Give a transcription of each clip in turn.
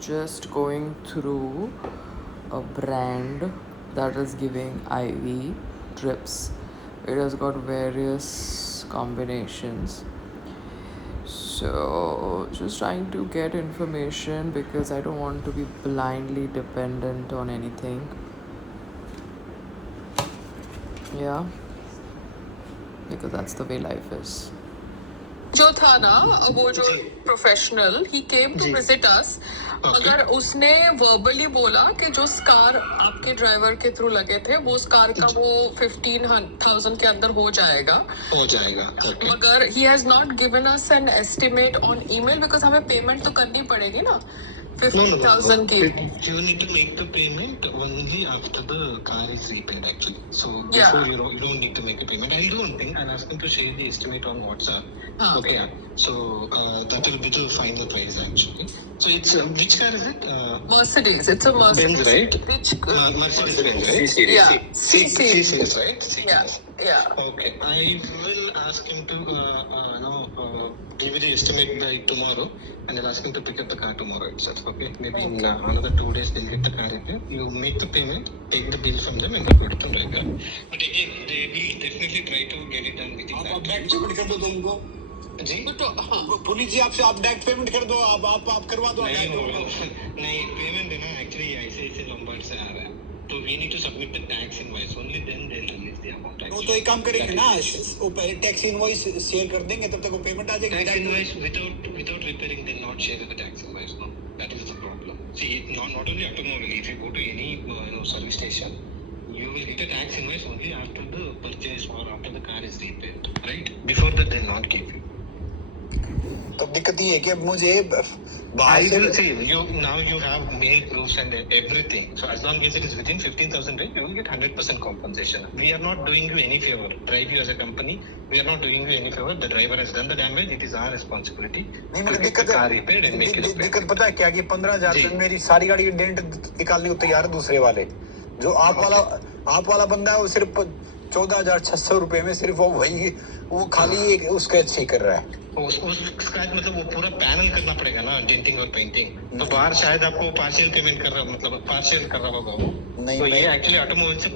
Just going through a brand that is giving IV drips. It has got various combinations. So, just trying to get information because I don't want to be blindly dependent on anything. Yeah, because that's the way life is. जो था ना वो जो professional ही came to visit us, मगर उसने वर्बली बोला कि जो स्कार आपके ड्राइवर के थ्रू लगे थे वो स्कार का वो 15,000 के अंदर हो जाएगा मगर he has not given us an estimate on email because हमें पेमेंट तो करनी पड़ेगी ना 50,000 की. You need to make the payment only after the car is repaired actually. So before you don't need to make a payment. I'll do one thing. I'll ask them to share the estimate on WhatsApp. Okay. So that will be the final price actually. So it's which car is it? Mercedes. It's a Mercedes. Benz, right? Which Mercedes Benz, right? C-Series. Yeah. C-Series, right? C-Series. Yeah. Okay. I will ask him to give you the estimate by tomorrow, and I'll ask him to pick up the car tomorrow itself. Okay. Maybe in another 2 days they'll get the car repaired. You make the payment, take the bill from them, and you put it on right now. But again, they will definitely try to get it done within that. आप direct payment कर दो उनको जी. पुनीत जी आपसे आप direct payment कर दो. आप करवा दो. नहीं पेमेंट है ना एक्चुअली ऐसे लंबार्ड से आ रहा है तो we need to submit the tax invoice only then they'll release the amount. तो एक काम करेंगे ना वो टैक्स इनवॉइस शेयर कर देंगे तब तक वो पेमेंट आ जाएगी. Tax invoice without repairing they'll not share the tax invoice. No, that is the problem. See, not only automobile, if you go to any service station, you will get a tax invoice only after the purchase or after the car is repaired, right? Before that they'll not give you. तो दिक्कत ये है कि अब मुझे I will see you have mail proofs and everything. So as long as it is within 15,000 range, you will get 100% compensation. We are not doing you any favor. Drive you as a company, we are not doing you any favor. The driver has done the damage. It is our responsibility. नहीं मतलब दिक्कत पता है क्या कि 15,000 में मेरी सारी गाड़ी की डेंट निकालने को तैयार है दूसरे वाले. जो आप वाला बंदा है वो सिर्फ 14,600 रुपए में सिर्फ वो खाली एक उसका ठीक कर रहा है. उसका मतलब वो पूरा पैनल करना पड़ेगा ना डेंटिंग और पेंटिंग. तो बाहर शायद आपको पार्शियल पेमेंट कर रहा मतलब पार्शियल कर रहा होगा वो. नहीं तो ये एक्चुअली ऑटोमोबाइल से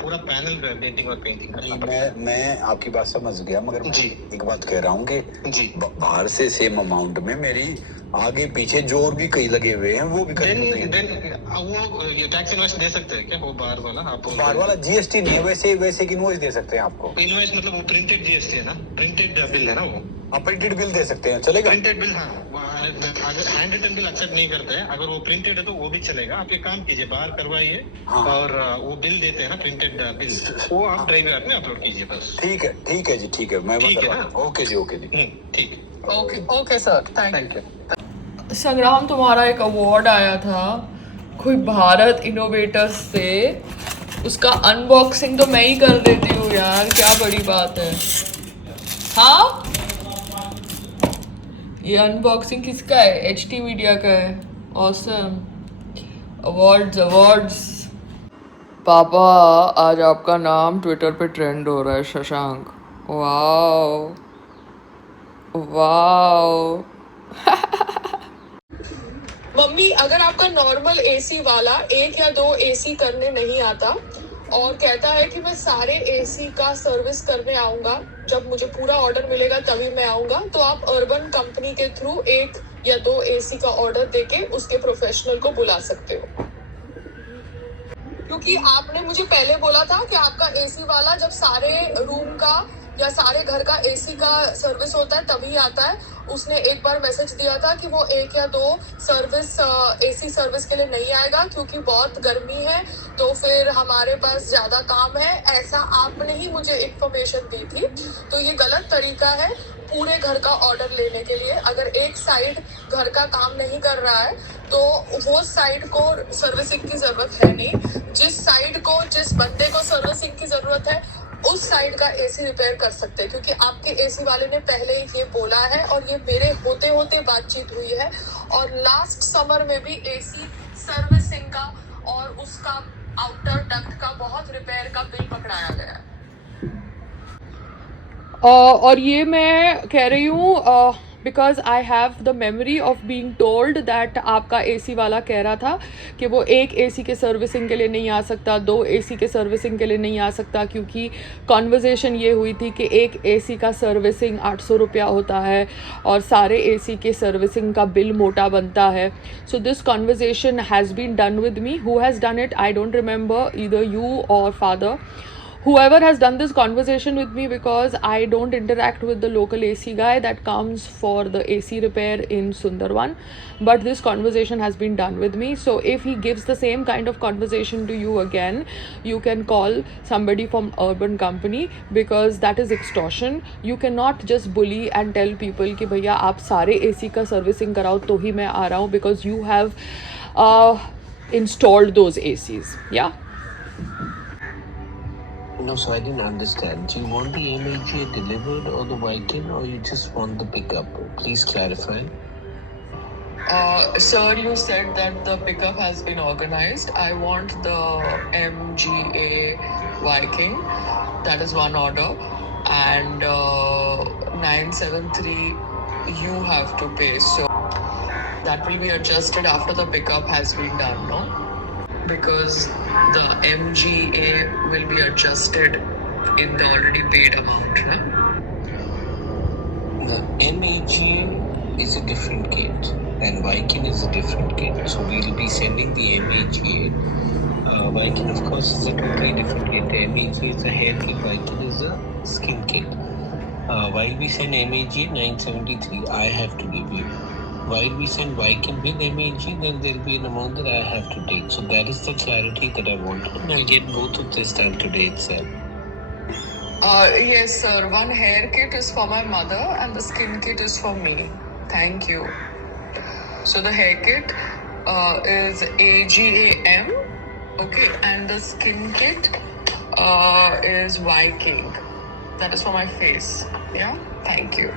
पूरा पैनल डेंटिंग और पेंटिंग करना पड़ेगा. मैं आपकी बात समझ गया मगर जी एक बात कह रहा हूँ कि जी बाहर से सेम अमाउंट में मेरी आगे पीछे जोर भी कई लगे हुए हैं वो भी कर वो ये टैक्स इनवॉइस दे सकते हैं क्या वो बाहर वाला. आप बाहर वाला जीएसटी नहीं है वैसे की इनवॉइस दे सकते हैं आपको. इनवॉइस मतलब वो प्रिंटेड जीएसटी है ना, प्रिंटेड बिल है ना वो. आप प्रिंटेड बिल दे सकते हैं चलेगा. प्रिंटेड बिल हाँ. अगर हैंड रिटन बिल एक्सेप्ट नहीं करते हैं, अगर वो प्रिंटेड है तो वो भी चलेगा. आप एक काम कीजिए बाहर करवाइए और वो बिल देते हैं ना प्रिंटेड बिल वो आप ड्राइवर में अपलोड कीजिए बस. ठीक है जी ठीक है मैं ठीक है ना. ओके जी ठीक है. Okay sir thank you. संग्राम तुम्हारा एक अवार्ड आया था कोई भारत इनोवेटर्स से, उसका अनबॉक्सिंग तो मैं ही कर देती हूँ यार, क्या बड़ी बात है. हाँ ये अनबॉक्सिंग किसका है? एचटी मीडिया का है. ऑसम. अवार्ड्स. पापा आज आपका नाम ट्विटर पे ट्रेंड हो रहा है शशांक. वाओ मम्मी अगर आपका नॉर्मल एसी वाला 1 या 2 एसी करने नहीं आता और कहता है कि मैं सारे एसी का सर्विस करने आऊंगा, जब मुझे पूरा ऑर्डर मिलेगा तभी मैं आऊंगा, तो आप अर्बन कंपनी के थ्रू 1 या 2 एसी का ऑर्डर देके उसके प्रोफेशनल को बुला सकते हो. क्योंकि आपने मुझे पहले बोला था कि आपका एसी वाला जब सारे रूम का या सारे घर का एसी का सर्विस होता है तभी आता है. उसने एक बार मैसेज दिया था कि वो 1 या 2 सर्विस एसी सर्विस के लिए नहीं आएगा क्योंकि बहुत गर्मी है तो फिर हमारे पास ज़्यादा काम है. ऐसा आपने ही मुझे इन्फॉर्मेशन दी थी. तो ये गलत तरीका है पूरे घर का ऑर्डर लेने के लिए. अगर एक साइड घर का काम नहीं कर रहा है तो वो साइड को सर्विसिंग की ज़रूरत है नहीं. जिस साइड को जिस बंदे को सर्विसिंग की ज़रूरत है उस साइड का एसी रिपेयर कर सकते हैं. क्योंकि आपके एसी वाले ने पहले ही ये बोला है और ये मेरे होते बातचीत हुई है. और लास्ट समर में भी एसी सर्विसिंग का और उसका आउटर डक्ट का बहुत रिपेयर का बिल पकड़ाया गया है. और ये मैं कह रही हूँ because I have the memory of being told that आपका AC वाला कह रहा था कि वो एक AC के सर्विसिंग के लिए नहीं आ सकता, 2 AC के सर्विसिंग के लिए नहीं आ सकता, क्योंकि कॉन्वर्जेसन ये हुई थी कि एक AC का सर्विसिंग 800 रुपया होता है और सारे AC के सर्विसिंग का बिल मोटा बनता है. So this conversation has been done with me. Who has done it? I don't remember, either you or father. Whoever has done this conversation with me, because I don't interact with the local AC guy that comes for the AC repair in Sundarban, but this conversation has been done with me. So if he gives the same kind of conversation to you again, you can call somebody from urban company, because that is extortion. You cannot just bully and tell people कि भैया आप सारे AC का सर्विसिंग कराओ तो ही मैं आ रहा हूँ, because you have installed those ACs. Yeah. No, so I didn't understand. Do you want the MAGA delivered or the Viking, or you just want the pickup? Please clarify. Sir, you said that the pickup has been organized. I want the MGA Viking. That is one order. And 973 you have to pay. So that will be adjusted after the pickup has been done, no? Because the MGA will be adjusted in the already paid amount, no? The MAGA is a different kit, and Viking is a different kit. So we'll be sending the MAGA. Viking, of course, is a totally different kit. The MAGA is a hair kit. Viking is a skin kit. While we send MAGA 973, I have to give you. While we send Viking with MAG, then there will be an amount that I have to take. So that is the clarity that I wanted. And I get both of this done today itself. Yes, sir. One hair kit is for my mother and the skin kit is for me. Thank you. So the hair kit is AGAM, okay, and the skin kit is Viking. That is for my face. Yeah. Thank you.